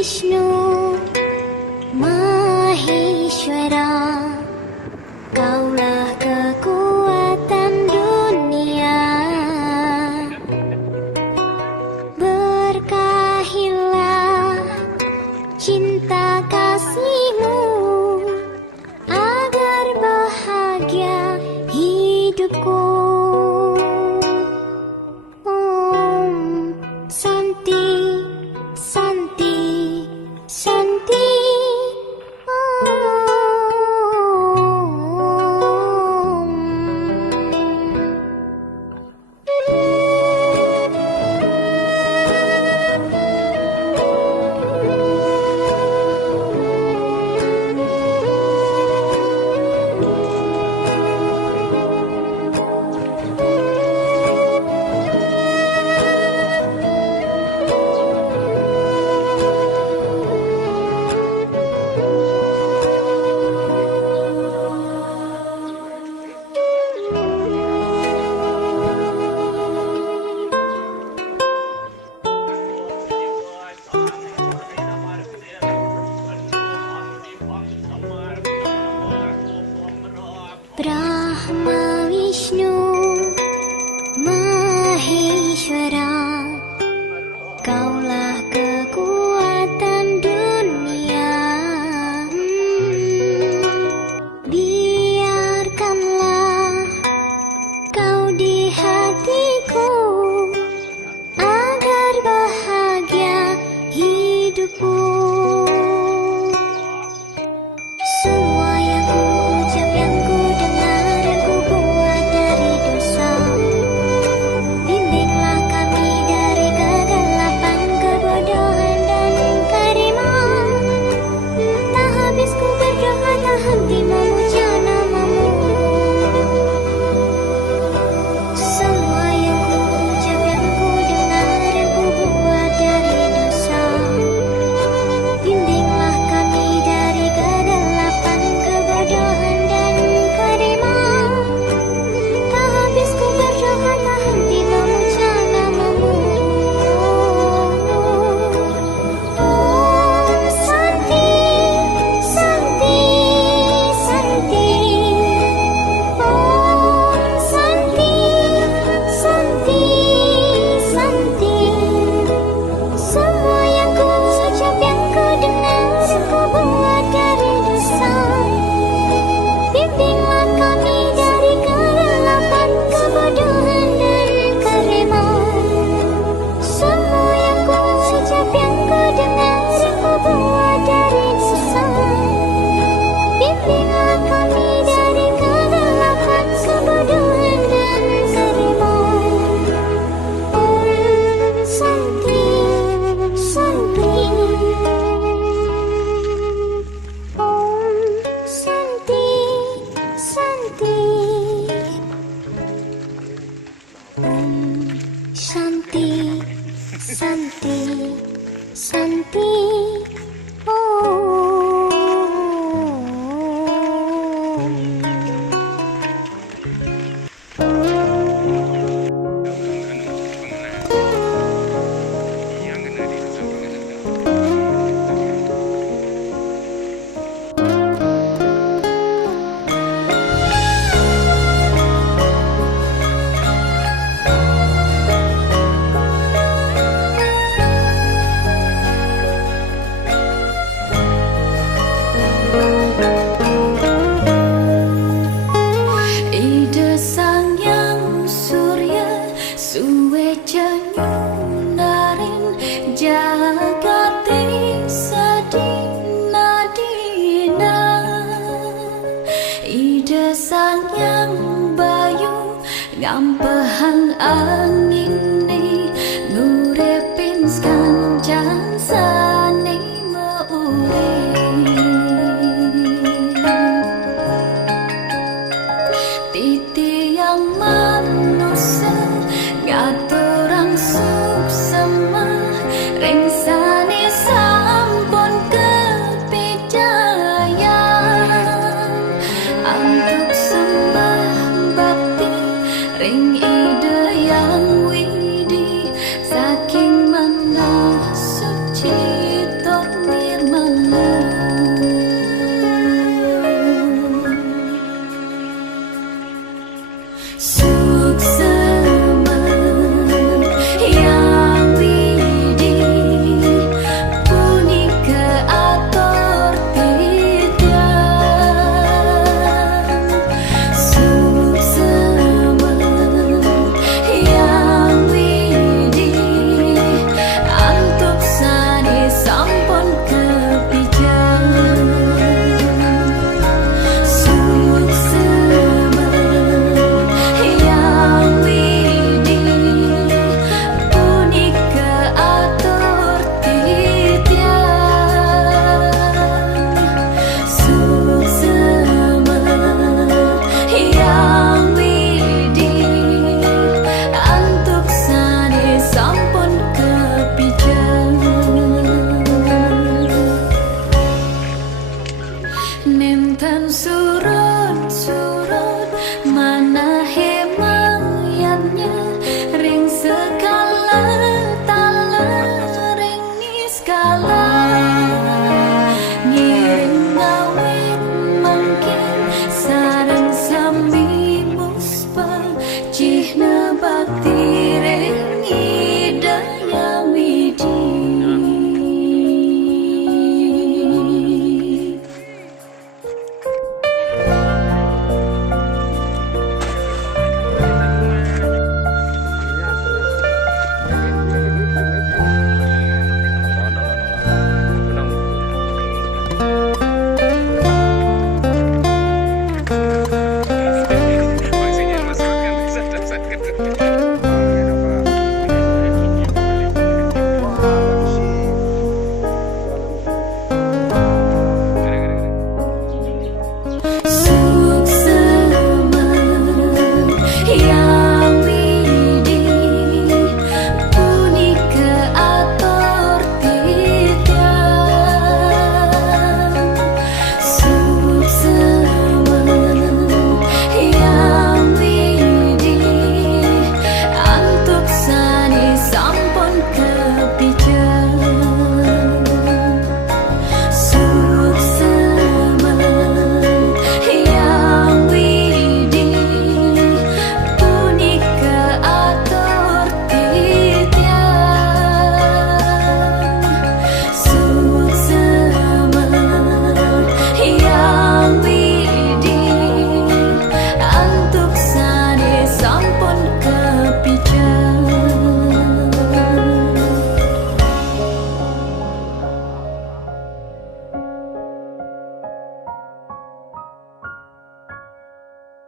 Vishnu Maheshwara, Kaulah kekuatan dunia. Berkahilah cinta kasih-Mu agar bahagia hidupku. Om Santi, Santi, Santi. Brahma Vishnu Maheshwara, Kaulah kekuatan dunia. Biarkanlah Kau di hatiku agar bahagia hidupku. Semua yang ku ucap, yang ku dengar, yang ku buat dari dosa, bimbinglah kami dari kegelapan, kebodohan dan keriman. Tak habis ku berdoa, tak henti memuja nama-Mu. Semua yang ku ucap, yang ku dengar, yang ku buat dari dosa, bimbinglah kami dari kegelapan, kebodohan dan keriman. Tak habis ku berdoa, tak henti memuja nama-Mu. Om Santi, Santi, Santi. Om Santi, Santi, Santi. Semua yang ku ucap, yang ku dengar, yang ku buat dari dosa, bimbinglah kami dari kegelapan, kebodohan dan keriman. Semua yang ku ucap, yang ku dengar, yang ku buat dari dosa, bimbinglah kami dari kegelapan, kebodohan dan keriman. Om Santi, Santi. Om Santi, Santi. Om Santi, Santi, Santi. Ida sang yang surya suwe nyunarin jagati sadina dina. Ida sang yang bayu ngampehang angin ni ngurepin kancan sane titi yang manusia ngaturang sampai